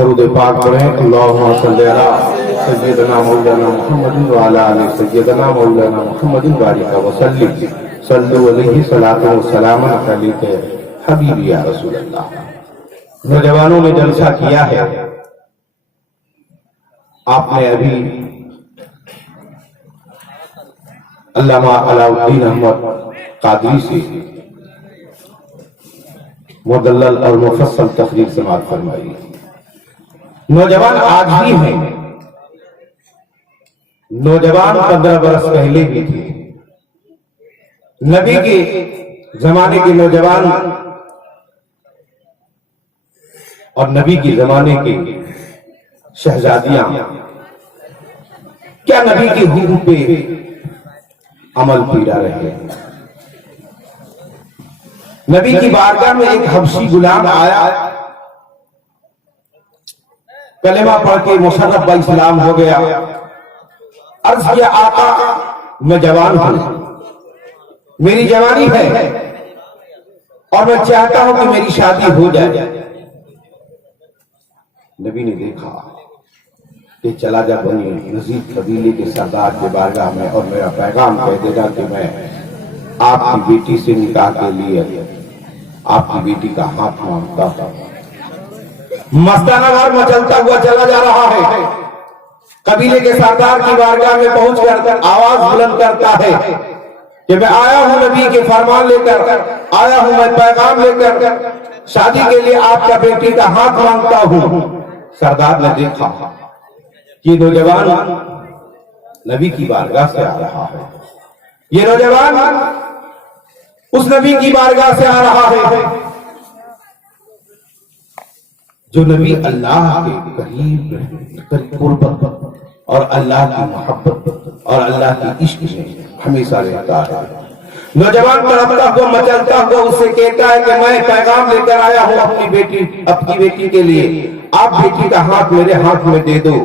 درود پاک پڑھیں اللہم صلی علی سیدنا مولانا محمد وعلی آلہ سیدنا مولانا محمد بارک وسلم صلو علیہ صلاۃ و سلام علیک حبیبی یا رسول اللہ۔ نوجوانوں نے جلسہ کیا ہے، آپ نے ابھی علامہ علاء الدین احمد قادری سے مدلل اور مفصل تقریر سماعت فرمائی۔ نوجوان آج بھی ہیں، نوجوان 15 برس پہلے بھی تھے۔ نبی کے زمانے کے نوجوان اور نبی کے زمانے کے شہزادیاں کیا نبی کے حکم پہ عمل پیرا رہے ہیں؟ نبی کی بارگاہ میں ایک حبشی غلام آیا، کلمہ پڑھ کے مشرف با اسلام ہو گیا، عرض کیا آقا میں جوان ہوں، میری جوانی ہے اور میں چاہتا ہوں کہ میری شادی ہو جائے۔ نبی نے دیکھا کہ چلا جا بنی نذیر قبیلے کے سردار کے بارگاہ میں اور میرا پیغام کہہ دے گا کہ میں آپ کی بیٹی سے نکاح کے لیے آپ کی بیٹی کا ہاتھ مانگتا ہوں۔ مستانہ وار مچلتا ہوا چلا جا رہا ہے، قبیلے کے سردار کی بارگاہ میں پہنچ کر آواز بلند کرتا ہے کہ میں آیا ہوں نبی کے فرمان لے کر، آیا ہوں میں پیغام لے کر، شادی کے لیے آپ کا بیٹی کا ہاتھ مانگتا ہوں۔ سردار نے دیکھا کہ نوجوان نبی کی بارگاہ سے آ رہا ہے، یہ نوجوان اس نبی کی بارگاہ سے آ رہا ہے جو نبی اللہ کے قریب قربت اور اللہ کی محبت اور اللہ کی عشق میں ہمیشہ رہتا ہے۔ نوجوان تڑپتا ہوا مچلتا ہوا اس سے کہتا ہے کہ میں پیغام لے کر آیا ہوں اپنی بیٹی کے لیے، آپ بیٹی کا ہاتھ میرے ہاتھ میں دے دو۔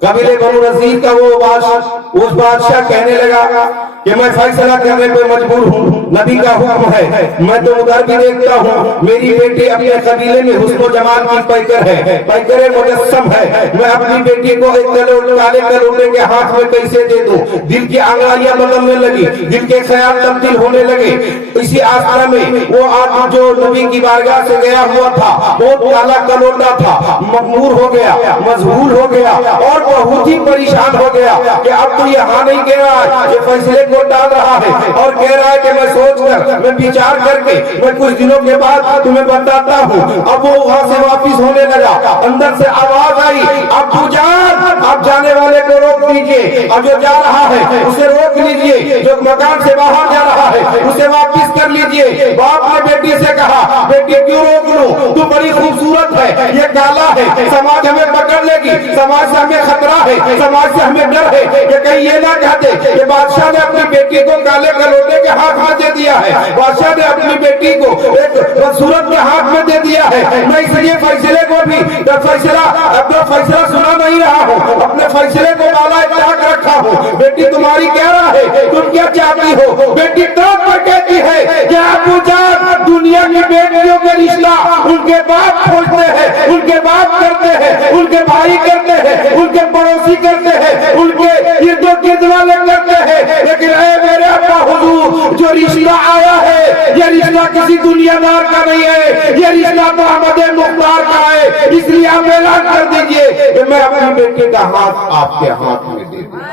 قبیلے بنو نذیر کا اس بادشاہ کہنے لگا کہ میں فیصلہ کرنے پہ مجبور ہوں، نبی کا حکم ہے، میں تو ادھر بھی دیکھتا ہوں میری بیٹی اپنے قبیلے میں حسن و جمال کی پیکر ہے، پیکر مجسم ہے، میں اپنی بیٹی کو ایک کالے کلوٹے کے ہاتھ میں کیسے دے دوں؟ دل کی انگاریاں بدلنے لگی، دل کے خیال تبدیل ہونے لگے۔ اسی آسرا میں وہ آدمی جو نبی کی بارگاہ سے گیا ہوا تھا وہ کالا کلوٹا تھا، مغمور ہو گیا، مذہول ہو گیا اور بہت ہی پریشان ہو گیا کہ اب تو یہ ہاں نہیں کہہ رہا ہے، یہ فیصلے کو ٹال رہا ہے اور کہہ رہا ہے کہ میں سوچ کر، میں وچار کر کے میں کچھ دنوں کے بعد تمہیں بتاتا ہوں۔ اب وہ وہاں سے واپس ہونے لگا، اندر سے آواز آئی ابو جان آپ جانے والے کو روک دیجئے، اب جو جا رہا ہے اسے روک لیجئے، جو مکان سے باہر جا رہا ہے اسے واپس کر لیجئے۔ باپ نے بیٹی سے کہا بیٹی کیوں روک لوں، تو بڑی خوبصورت ہے، یہ کالا ہے، سماج ہمیں پکڑ لے گی، سماج سے ہمیں خطرہ ہے، سماج سے ہمیں ڈر ہے کہ کہیں یہ نہ کہتے کہ بادشاہ نے اپنی بیٹی کو کالے کلوٹے کے ہاتھ میں دے دیا ہے، بادشاہ نے اپنی بیٹی کو ایک خوبصورت کے ہاتھ میں دے دیا ہے۔ میں اس لیے فیصلے کو بھی اپنا فیصلہ سنا نہیں رہا ہوں، اپنے فیصلے کو بالا طاق رکھا ہوں۔ بیٹی تمہاری کہہ رہا ہے تم کیا چاہتی ہو؟ بیٹی طاق پر کہتی ہے کہ ابو جان دنیا کی بیٹیوں کے رشتہ ان کے باپ کھوجتے ہیں، ان کے باپ کرتے ہیں، ان کے بھائی کرتے ہیں، ان کے پڑوسی کرتے ہیں، ان کے ارد و گرد والے کرتے ہیں، لیکن اے میرے ابا حضور جو رشتہ آیا ہے یہ رشتہ کسی دنیا دار کا نہیں ہے، یہ رشتہ محمد مختار کا ہے، اس لیے آپ اعلان کر دیجئے کہ میں اپنی بیٹی کا ہاتھ آپ کے ہاتھ میں دے دوں۔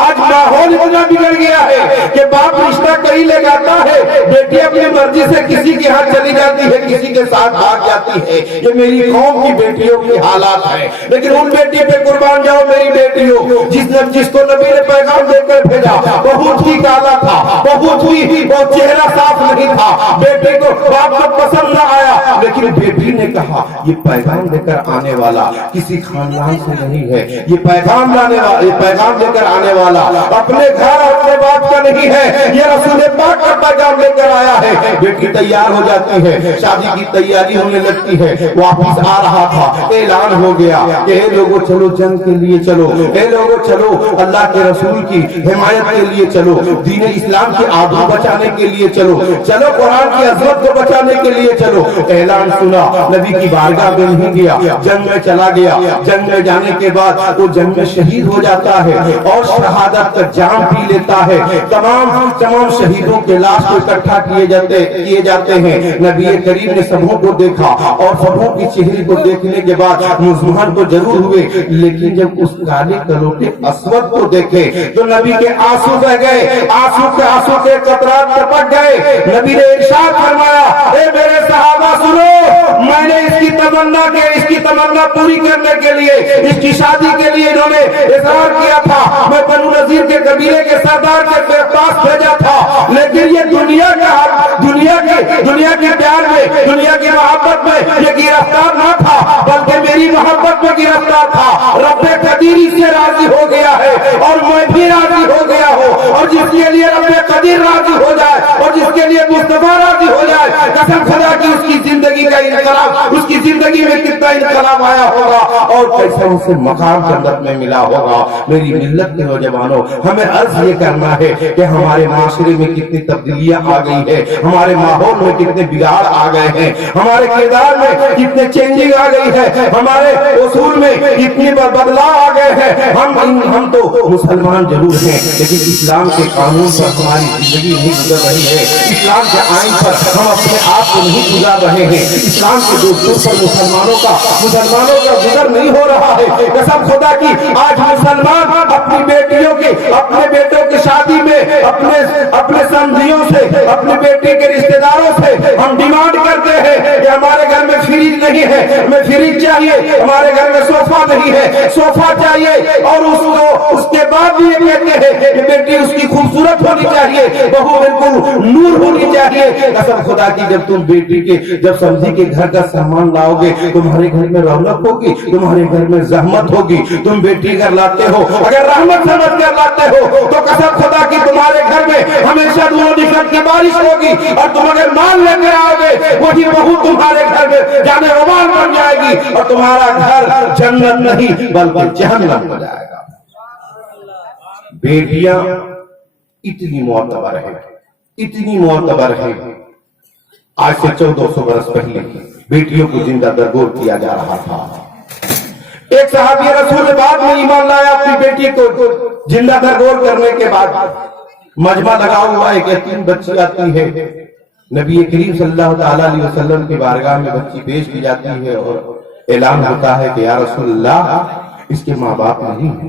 آج ماحول اتنا بگڑ گیا ہے کہ باپ رشتہ کہیں لے جاتا ہے، بیٹی اپنی مرضی سے کسی کے ہاتھ چلی جاتی ہے، کسی کے ساتھ بھاگ جاتی ہے۔ یہ میری قوم کی بیٹیوں کی حالات ہے، لیکن ان بیٹی پہ قربان جاؤ میری بیٹیوں جس کو نبی نے پیغام دے کر بھیجا بہت ہی کالا تھا، بہت ہی چہرہ صاف نہیں تھا، بیٹے کو باپ کو پسند نہ آیا، لیکن بیٹی نے کہا یہ پیغام لے کر آنے والا کسی خاندان سے نہیں ہے، یہ پیغام لے کر آنے والا वाला अपने घर अपने बाप का नहीं है, ये रसूल पाक का पैगाम लेकर आया है। बेटी तैयार हो जाती है, शादी की तैयारी होने लगती है, वापिस आ रहा था, ऐलान हो गया कि ए लोगों चलो जंग के लिए चलो, ए लोगों चलो अल्लाह के रसूल की हिमायत के लिए चलो, दीन इस्लाम की आबरू बचाने के लिए चलो, चलो कुरान की अजमत को बचाने के लिए चलो। ऐलान सुना, नबी की बारगाह में नहीं गया, जंग में चला गया। जंग में जाने के बाद वो जंग में शहीद हो जाता है और शहादत का जाम पी लेता है। तमाम शहीदों के लाश को इकट्ठा किए जाते हैं। नबी करीम ने सबों को देखा और सबों की चेहरे को देखने के बाद मुज़म्मल तो जरूर हुए, लेकिन जब उस काले कलोटे अस्वद को देखे तो नबी के आंसू बह गए, आंसू के कतरात टपक गए। नबी ने इरशाद फरमाया, ए मेरे सहाबा सुनो, मैंने इसकी तमन्ना पूरी करने के लिए, इसकी शादी के लिए इन्होंने इज़हार किया था। मैं बनु नज़ीर के कबीले के सरदार के पास भेजा था, लेकिन ये दुनिया के प्यार में, दुनिया की मोहब्बत में ये गिरफ्तार न था, बल्कि मेरी मोहब्बत में गिरफ्तार था। रब्बे कदीर से राजी हो गया है और मैं भी राजी हो गया हूँ, और जिसके लिए रब्बे कदीर राजी हो जाए और जिसके लिए मुस्तफा राजी हो जाए, कसम खुदा की उसकी जिंदगी का इनकलाब, उसकी जिंदगी में कितना इनकलाब आया होगा और कैसे उसे मकाम जन्नत में मिला होगा। मेरी मिल्लत के नौजवानों, हमें अर्ज ये करना है कि हमारे माशरे में कितनी तब्दीलियां आ गई है, हमारे माहौल में कितने बिगाड़ आ गए हैं, हमारे किरदार में कितने चेंजिंग आ गई है, हमारे उसूल में कितनी बदलाव आ गए हैं। हम तो मुसलमान जरूर हैं, लेकिन इस्लाम के कानून पर हमारी जिंदगी नहीं गुजर रही है, इस्लाम के आइन पर हम अपने आप को नहीं गुजार रहे हैं, इस्लाम के दोस्तों पर मुसलमानों का गुजर नहीं हो रहा है। कसम खुदा की, आज मुसलमान अपनी बेटियों के, अपने बेटों की शादी में अपने समधियों से, अपनी बेटी के रिश्तेदारों से हम डिमांड करते हैं कि हमारे घर में फ्रिज नहीं है, हमें फ्रिज चाहिए, हमारे घर में सोफा नहीं है, सोफा चाहिए, और उसके बाद भी ये कहते हैं कि बेटी उसकी खूबसूरत होनी चाहिए, बहू बिल्कुल नूर होनी चाहिए। कसम खुदा की, जब तुम बेटी के, जब समझी के घर का सामान लाओगे, तुम्हारे घर में रौनक होगी, तुम्हारे घर में जहमत होगी। तुम बेटी घर लाते हो, अगर रहमत समझ कर लाते हो, तो कसम खुदा की तुम्हारे घर में हमेशा दुआ निकलत की बारिश होगी, और तुम अगर माल लेकर आओगे, वही बहू तुम्हारे घर में जाने रुमाल बन जाएगी, और तुम्हारा घर जन्नत नहीं बल्कि जहन्नम हो जाएगा। बेटियां इतनी मोतबर है, आज से 1400 बरस पहले बेटियों को जिंदा दरगोर किया जा रहा था। एक सहाबी रसूल बाद में ईमान लाया, अपनी बेटी को जिंदा दरगोर करने के बाद मजमा लगा हुआ है कि 3 बच्ची आती है, नबी करीम सल्लल्लाहु अलैहि वसल्लम की बारगाह में बच्ची पेश की जाती है और ऐलान होता है कि या रसूलल्लाह, इसके माँ बाप नहीं है,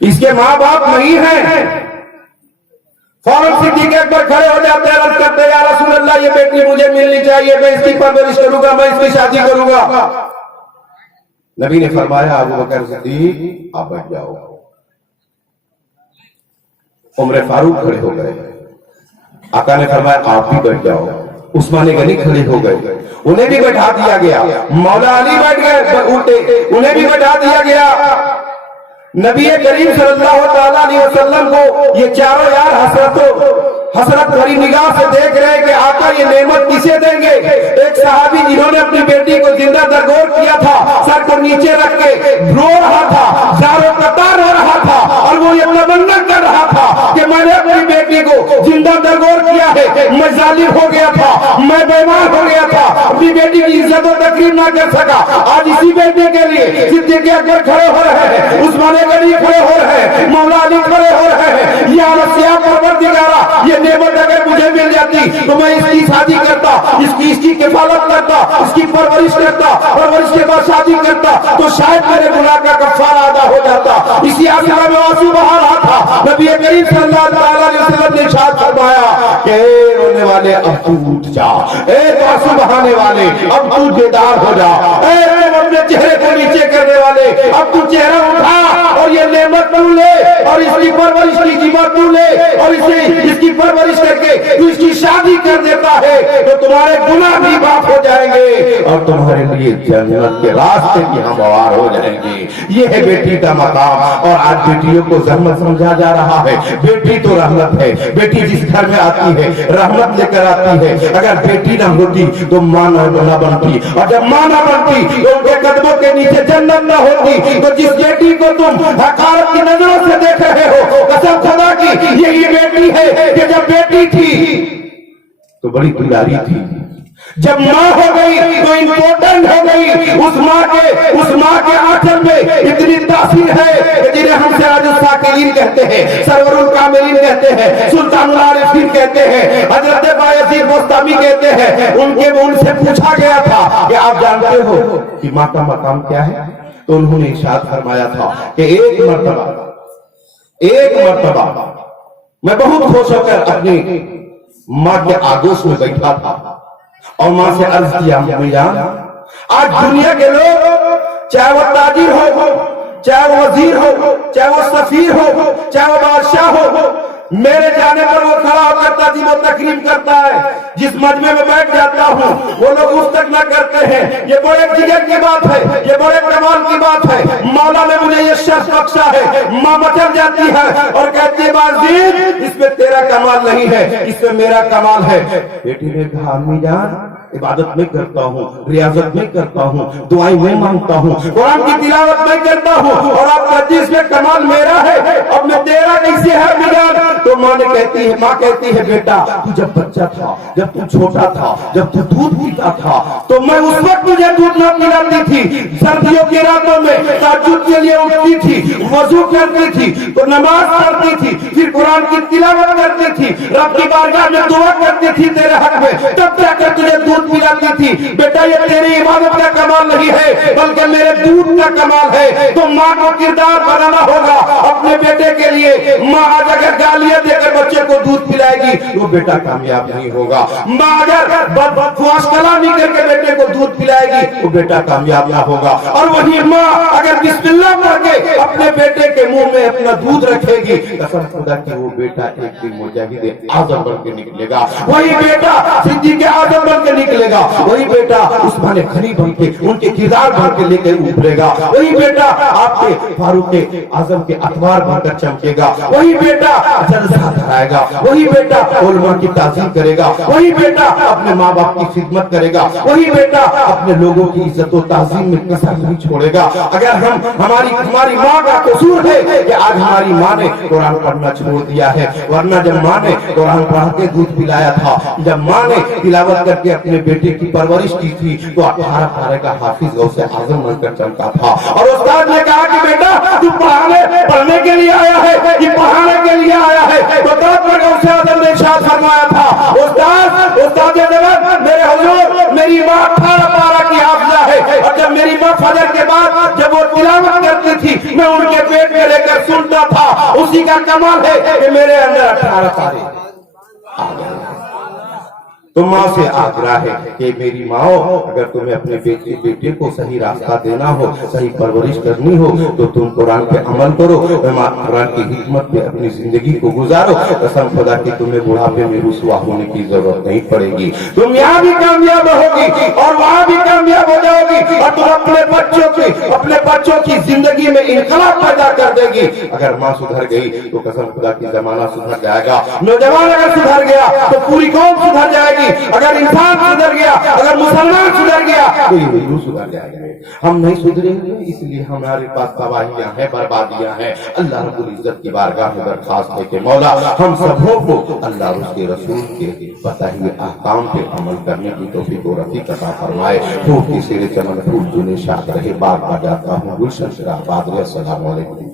इसके माँ बाप नहीं है। फौरन सिद्दीक़ अकबर खड़े हो जाते हैं, अर्ज़ करते हैं या रसूल अल्लाह, ये बेटी मुझे मिलनी चाहिए, मैं इसकी परवरिश करूंगा, मैं इसकी शादी करूंगा। नबी ने फरमाया, अबू बकर सिद्दीक आप बैठ जाओ। उमर फारूक खड़े हो गए, आका ने फरमाया आप भी बैठ जाओ। उस्मान गनी खड़े हो गए, उन्हें भी बैठा दिया गया। मौला अली बैठ गए, उल्टे उन्हें भी बैठा दिया गया। नबी करीम सल्लल्लाहु अलैहि वसल्लम को ये चारों यार हसरत भरी निगाह से देख रहे हैं कि आका ये नेमत किसे देंगे। एक सहाबी जिन्होंने अपनी बेटी को जिंदा दरगोर किया था, सर को नीचे रख के रो रहा था, चारों कतार रो रहा था, और वो ये तमन्ना कर रहा था कि मैंने अपनी बेटी को जिंदा दरगोर किया है, मैं जालिम हो गया था, मैं बेईमान हो गया था, अपनी बेटी की इज्जत और तकरीम ना कर सका। आज इसी बेटे के लिए सिद्दीक़ अकबर खड़े हो रहे हैं, उस्मान गनी खड़े हो रहे हैं, मौला अली खड़े हो रहे हैं। या रसिया परवरदिगारा, ये नेमत अगर मुझे मिल जाती तो मैं इसकी शादी करता, इसकी किफालत करता, इसकी परवरिश करता, परवरिश के बाद शादी करता, तो शायद मेरे गुनाह का कफ़ारा अदा हो जाता। इसी आसिला में आंसू बहा रहा था। नबी करीम सल्लल्लाहु अलैहि वसल्लम वसल्लम ने इरशाद फरमाया कि रोने वाले अब तू उठ जा, ए तो आंसू बहाने वाले अब तू बेदार हो जा, ए अपने चेहरे को नीचे करने वाले अब तू चेहरा उठा और ये नेमत तू ले और इसकी परवरिश की कीमत तू ले और इसे इसकी परवरिश करके तू इसकी शादी कर देता है तो तुम्हारे गुनाह भी माफ हो जाएंगे और तुम्हारे लिए जन्नत के रास्ते भी हमवार हो जाएंगे। ये है बेटी का मकाम। और आज बेटियों को जहमत समझा जा रहा है। बेटी तो रहमत है, बेटी जिस घर में आती है रहमत लेकर आती है। अगर बेटी ना होती तो माँ ना बनती, और जब माँ ना बनती तो उनके कदमों के नीचे जन्नत ना होती। तो जिस बेटी को तुम हकारत की नजरों से देख रहे हो, कसम खुदा की यही बेटी है कि जब बेटी थी तो बड़ी दुलारी थी, जब माँ हो गई तो इम्पोर्टेंट हो गई। उस माँ के आंचल में इतनी तासीर है कि जिन्हें हम सिराजुल साकिरीन कहते हैं, सरवरुल कामिलीन कहते हैं, सुल्तानुल आरिफीन कहते हैं, हजरत बायजीद बोस्तामी कहते हैं। उनसे पूछा गया था कि आप जानते हो कि माँ का मकाम क्या है? तो उन्होंने इरशाद फरमाया था कि एक मर्तबा मैं बहुत खुश होकर अपनी माँ के आगोश में बैठा था और माँ से अर्ज किया, अम्मी जान, आज दुनिया के लोग चाहे वो ताजिर हो, चाहे वो वजीर हो, चाहे वो सफीर हो, चाहे वो बादशाह हो, मेरे जाने पर वो खड़ा होकर ताजीब और तकरीम करता है। जिस मजमे में बैठ जाता हूँ वो लोग उस तक न करते हैं। ये बड़े जिगर की बात है, ये बड़े कमाल की बात है। मौला ने मुझे ये शख्स बख्शा है। माँ मचल जाती है और कहती है, बाजीद इसमें तेरा कमाल नहीं है, इसमें मेरा कमाल है। बेटी ने कहा, अम्मी जान, इबादत में करता हूँ, रियाजत में करता हूँ, दुआएं में मांगता हूँ, कुरान की तिलावत में करता हूँ, और आप कहती है इसमें कमाल मेरा है, अब मैं तेरा कैसे है मिजान? तो माँ कहती है बेटा, तू जब बच्चा था, जब तू छोटा था, जब तू दूध पीता था, तो मैं उस वक्त तुझे दूध न पिलाती थी। सर्दियों की रातों में तहज्जुद के लिए उठती थी, वजू करती थी, तो नमाज पढ़ती थी, फिर कुरान की तिलावत करती थी, रब की बारगाह में दुआ करती थी तेरे हक में, तब जाकर तुझे दूध पिलाती थी। बेटा ये तेरी इबादत का कमाल नहीं है बल्कि मेरे दूध का कमाल है। तो माँ को किरदार बनाना होगा अपने बेटे के लिए। माँ आज अगर गालियां देकर बच्चे को दूध पिलाएगी तो बेटा कामयाब नहीं होगा। माँ अगर बदफुआश कलामी करके बेटे को दूध पिलाएगी तो बेटा कामयाब ना होगा। और वही माँ अगर बिस्मिल्लाह पढ़ के अपने बेटे के मुंह में अपना दूध रखेगी, कसम खुदा की वो बेटा एक दिन मुजाहिद आजम बन के निकलेगा। वही बेटा सिद्दीक़ आजम बन के निकलेगा। वही बेटा उस्मान गनी बन के उनके किरदार बन के लेकर उभरेगा। वही बेटा आपके फारूक आजम के अखबार बनकर चमकेगा। वही बेटा जलसा कराएगा। वही बेटा उलमा की ताज़ीम करेगा। वही बेटा अपने माँ बाप की खिदमत करेगा। वही बेटा अपने लोगों की इज्जत और ताज़ीम में कसर नहीं छोड़ेगा। अगर हमारी माँ का कसूर है कि आज हमारी माँ ने कुरान पढ़ना छोड़ दिया है, वरना जब माँ ने कुरान पढ़ के दूध पिलाया था, जब माँ ने तिलावत करके अपने बेटे की परवरिश की थी, तो 18 पारे का हाफिज गौसे आजम बनकर चमका था। और उस्ताद ने कहा कि बेटा तू पढ़ने के लिए आया है कि पढ़ाने के लिए आया है? तो गौसे आजम ने इरशाद फरमाया था, उस्ताद मेरे हुजूर मेरी माँ 18 पारा की हाफिजा है, और जब मेरी माँ फजर के बाद जब वो तिलावत करती थी मैं उनके पेट में लेकर सुनता था। उसी का कमाल है कि मेरे अंदर 18 पारे आ गए। तो माँ से आग्रह है कि मेरी माँ, अगर तुम्हें अपने बेटे को सही रास्ता देना हो, सही परवरिश करनी हो, तो तुम कुरान पे अमल करो, कुरान की हिकमत पे अपनी जिंदगी को गुजारो। कसम खुदा की तुम्हें बुढ़ापे में रुसवा होने की जरूरत नहीं पड़ेगी। तुम यहाँ भी कामयाब होगी और वहाँ भी कामयाब हो जाओगी, और तुम अपने बच्चों की जिंदगी में इनकलाब पैदा कर देगी। अगर माँ सुधर गई तो कसम खुदा की जमाना सुधर जाएगा। नौजवान अगर सुधर गया तो पूरी कौम सुधर जाएगी। अगर इंसान सुधर गया, अगर मुसलमान सुधर गया तो ये हिंदू सुधर जाएंगे। हम नहीं सुधरेंगे, इसलिए हमारे पास तबाहियां हैं, बर्बादियां हैं। अल्लाह रब्बुल इज्जत की बारगाह में दरखास्त है कि मौला हम सबों को अल्लाह और उसके रसूल के बताए अहकाम पे अमल करने की तौफीक और रफ़ीक अता फरमाए। फूल की सिरे चमन फूल जुने शाद रहे, बार बार जाता हूँ गुलशन शराबाद। अस्सलामु अलैकुम।